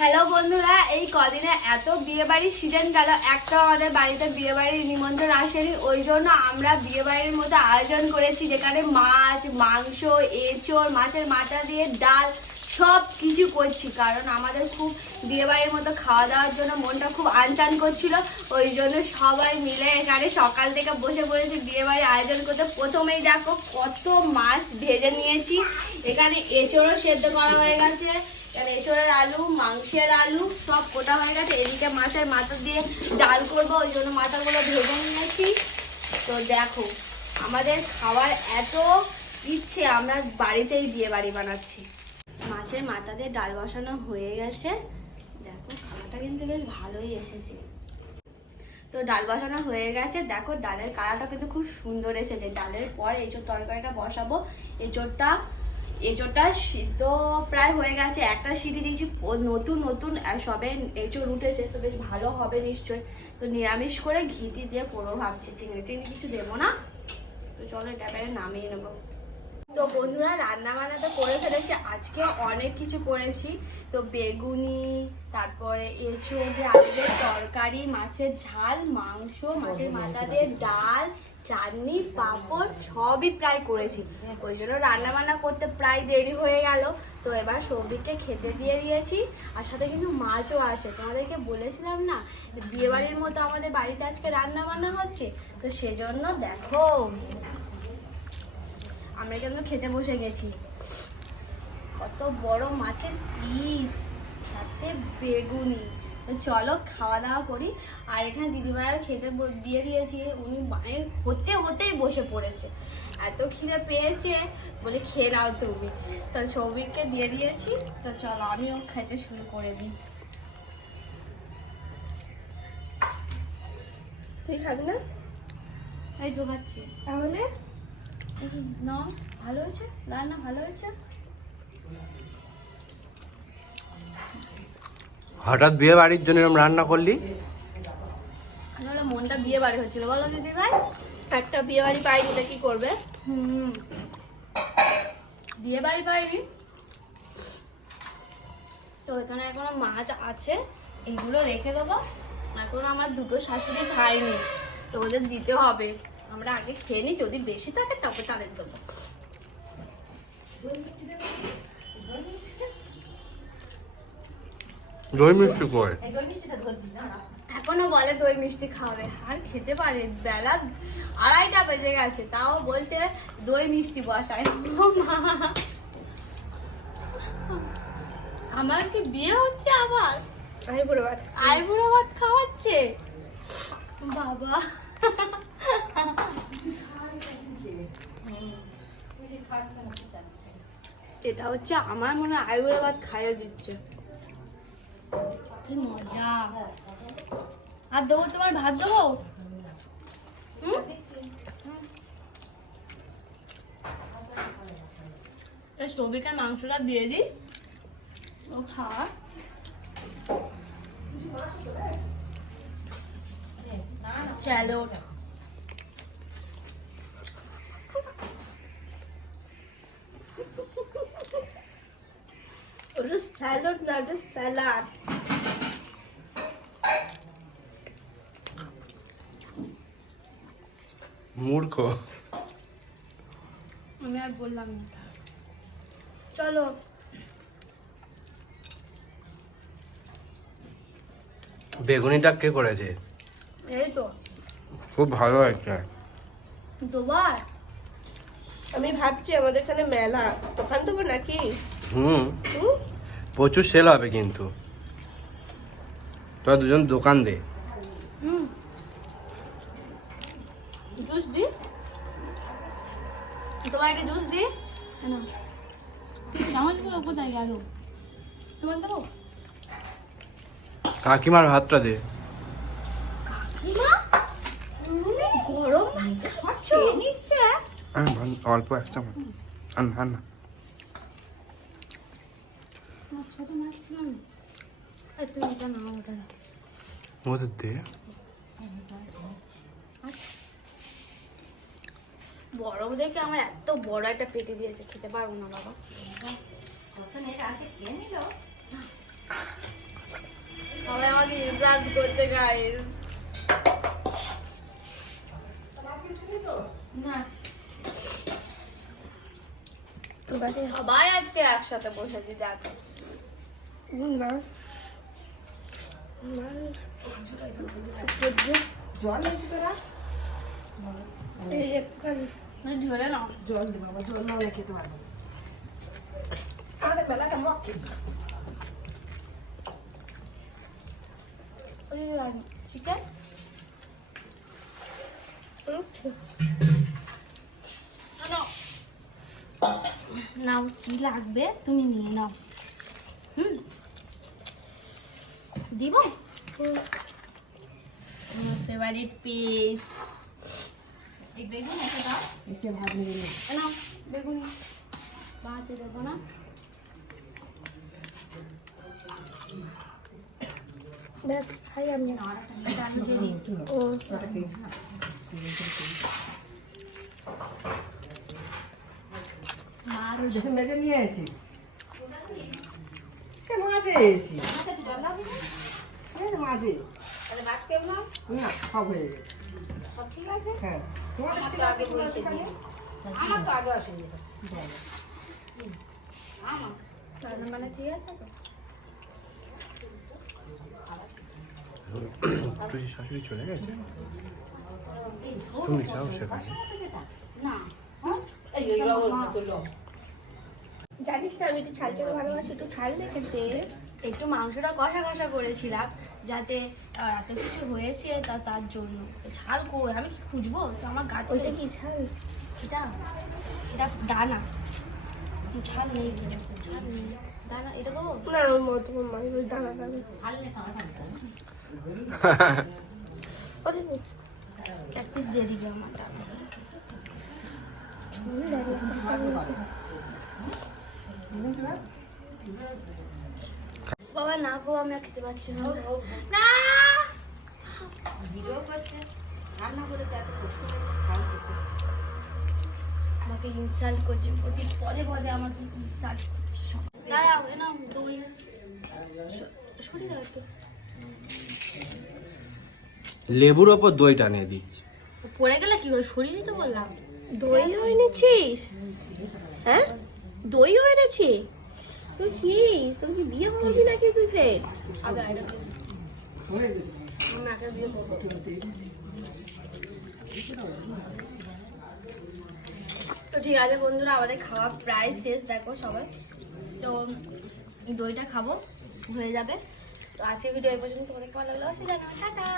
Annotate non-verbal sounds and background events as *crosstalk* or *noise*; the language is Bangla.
হ্যালো বন্ধুরা, এই কদিনে এত বিয়ে বাড়ির সিজন গেল। একটা আমাদের বাড়িতে বিয়ে বাড়ির নিমন্ত্রণ আসেনি, ওই জন্য আমরা বিয়ে বাড়ির মতো আয়োজন করেছি, যেখানে মাছ, মাংস, এঁচড়, মাছের মাথা দিয়ে ডাল সব কিছু করছি। কারণ আমাদের খুব বিয়ে বাড়ির মতো খাওয়া দাওয়ার জন্য মনটা খুব আনচান করছিল, ওই জন্য সবাই মিলে এখানে সকাল থেকে বসে পড়েছি বিয়ে বাড়ির আয়োজন করতে। প্রথমেই দেখো কত মাছ ভেজে নিয়েছি, এখানে এঁচড়ও সেদ্ধ করা হয়ে গেছে এঁচড়ের আলু, মাংসের আলু, সব কোটা হয়ে গেছে। এদিকে মাছের মাথা দিয়ে ডাল করব, ওই জন্য মাথাগুলো ভেজে নিয়েছি। তো দেখো, আমাদের খাওয়ার এত ইচ্ছে, আমরা বাড়িতেই বিয়ে বাড়ি বানাচ্ছি। মাছের মাথা দিয়ে ডাল বসানো হয়ে গেছে। দেখো, খাওয়াটা কিন্তু বেশ ভালোই এসেছে। তো ডাল বসানো হয়ে গেছে। দেখো, ডালের কালারটা কিন্তু খুব সুন্দর এসেছে। ডালের পর এঁচোর তরকারিটা বসাবো। এঁচোরটা এঁচোরটা সিদ্ধ প্রায় হয়ে গেছে। একটা সিটি দিয়েছি নতুন নতুন সবে এঁচোর উঠেছে, তো বেশ ভালো হবে নিশ্চয়ই। তো নিরামিষ করে ঘিটি দিয়ে পড়ো ভাবছি, চিংড়ি টিংড়ি কিছু দেবো না? তো চলো এটা এবারে নামিয়ে নেব। তো বন্ধুরা রান্না বান্না তো করে ফেলেছি, আজকে অনেক কিছু করেছি। তো বেগুনি তারপরে এঁচড় যে আলুদের তরকারি মাছের ঝাল মাংস মাছের মাথা দিয়ে ডাল চাটনি পাঁপড় সবই প্রায় করেছি। ওই জন্য রান্না বান্না করতে প্রায় দেরি হয়ে গেল। তো এবার সৌভিককে খেতে দিয়ে দিয়েছি। আর সাথে কিন্তু মাছও আছে। তোমাদেরকে বলেছিলাম না বিয়েবাড়ির মতো আমাদের বাড়িতে আজকে রান্না বান্না হচ্ছে? তো সেজন্য দেখো আমরা কিন্তু খেতে বসে গেছি। কত বড় মাছের পিস সাথে বেগুনি। চলো খাওয়া দাওয়া করি। আর এখানে দিদিভাইয়ের খেতে দিয়ে দিয়েছি উনি মায়ের হতে হতেই বসে পড়েছে। এত খিদে পেয়েছে বলে খেয়ে নাও তুমি। তো সৌভিককে দিয়ে দিয়েছি তো চলো আমিও খেতে শুরু করে দিই। তুই খাবি না? এই তো খাচ্ছি। তাহলে? না ভালো হয়েছে? রান্না ভালো হয়েছে? হঠাৎ বিয়ে বাড়ির জন্য এরকম রান্না করলি? মনটা বিয়ে বাড়ি হচ্ছিল। বলো দিদি ভাই একটা বিয়ে বাড়ি পাইনি কি করবে? হুম। বিয়ে বাড়ি পাইনি? তো এখানে এখনও মাছ আছে। এইগুলো রেখে দেবো। এখন আমার দুটো শাশুড়ি খায়নি। তো ওদের দিতে হবে। আমরা আগে খেয়ে নিই যদি বেশি থাকে তবে তাদের দেবো। দই মিষ্টি করে এখনও বলে দই মিষ্টি খাবে। আর খেতে পারে বেলা আড়াইটা বেজে গেছে তাও বলছে দই মিষ্টি বসায় আমার কি বিয়ে হচ্ছে আবার? পুরো ভাত আইবুড়ো ভাত খাওয়াচ্ছে? বাবা। এটা হচ্ছে আমার মনে হয় আইবুড়ো ভাত খাইয়ে দিচ্ছে। কি মজা। আর দেবো, তোমার ভাত দেবো? সবিকার মাংসটা দিয়ে দিই ও খাওয়া ওটা স্যালাড না স্যালাড মূর্খ। আমি আর বললাম না। চলো। বেগুনিটা কে করেছে? এই তো। খুব ভালো হয়েছে। দুবার? আমি ভাবছি আমাদের এখানে মেলা। দোকান দেবো নাকি? হুম। হুম? প্রচুর সেল হবে কিন্তু। তোরা দুজন দোকান দে হুম জুস দি। তোমার একটা জুস দি। কেন? চামচগুলো কোথায় গেল? তোমার দেবো? কাকিমার ভাতটা দে। গরম নিচ্ছ। আন, অল্প এক চামচ। আন আন। না। ছোট মাছ ছিল। ওদের দে। বড় দেখে আমার এত বড় একটা পেটে দিয়েছে খেতে পারব না বাবা। আমাকে ইনসাল্ট করছে গাইস সবাই আজকে একসাথে বসেছি দেখো। না। জল হয়েছে তোরা ঝরে নাও। জল দে বাবা জল না হলে খেতে পারব। আমাদের মেলাটা মক্কে চিকেন নাও। কি লাগবে তুমি নিয়ে নাও। হুম। দিব? আমার ফেভারিট পিস এই বেগুন একটা দাও এতে ভাত নিয়ে নাও বেগুনি বাড়তে দেবো না ব্যাস খাই আমি ও দেখে মেজে নিয়ে আছি সে মাঝে এসি মাঝে না সব হয়ে গেছে সব ঠিক আছে? হ্যাঁ। আমার তো আগে বসে দিয়ে আমার তো আগে অসুবিধা হচ্ছে আমার রান্না মানে ঠিক আছে তো? তুই শাশুড়ি চলে গেছে? তুমি যাও সেখানে। না হ্যাঁ? এই লো। জানিস না আমি একটু ছাল ভালোবাসি একটু ছাল দেখে একটু মাংসটা কষা কষা করেছিলাম। যাতে এত কিছু হয়েছে তা তার জন্য। ঝাল কই আমি কি খুঁজবো? তো আমার গা থেকে ওইটা কি ছাল এটা এটা দানা। ঝাল নেই কিছু ঝাল নেই। দানা এটা দেবো? না ওর মতো দানা দানা। ঝাল *laughs* নেই কি? এক পিস দিয়ে দিবি আমারটা বাবা না গো আমি আর খেতে পারছি না। না! আমাকে ইনসাল্ট করছে। প্রতি পদে পদে আমাকে ইনসাল্ট করছে। দাঁড়াও নাও দই। স- সরিয়ে একটু। লেবুর ওপর দই টানিয়ে দিচ্ছি। পড়ে গেলে কি করে? সরিয়ে দিতে বললাম। দই হয়ে এনেছিস হ্যাঁ? দই হয়ে এনেছি তুই কি? তোর কি বিয়ে করবি নাকি তুই ফের? তো ঠিক আছে বন্ধুরা, আমাদের খাওয়া প্রায় শেষ, দেখো সবাই। তো দইটা খাব, হয়ে যাবে। তো আজকে ভিডিও এই পর্যন্ত। তোমাদের কেমন লাগল? সেটা টাটা!